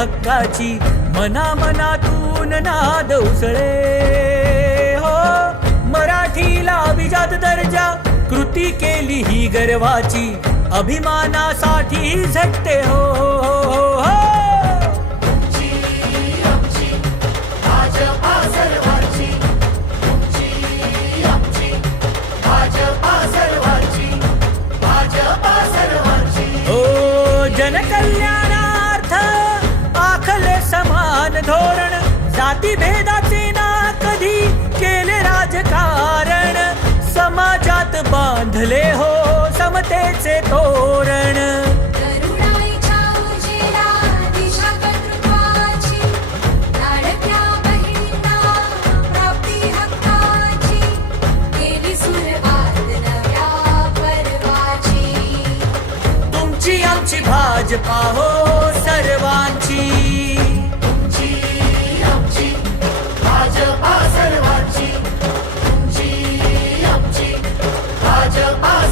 हक्काची, मनामनातून नाद उसळे हो. मराठीला अभिजात दर्जा, कृती केली ही गर्वाची, अभिमानासाठी झटते हो, हो, हो. जनकल्याणार्थ आखले समान धोरण, जाती भेदाचे ना कधी केले राजकारण, समाजात बांधले हो समतेचे तोरण. करुणाईच्या उजेला दिशा कर्तृत्वाची, लाडक्या बहिणींना प्राप्ती हक्काची, केली सुरुवात नव्या पर्वाची. तुमची आमची भाजपा हो.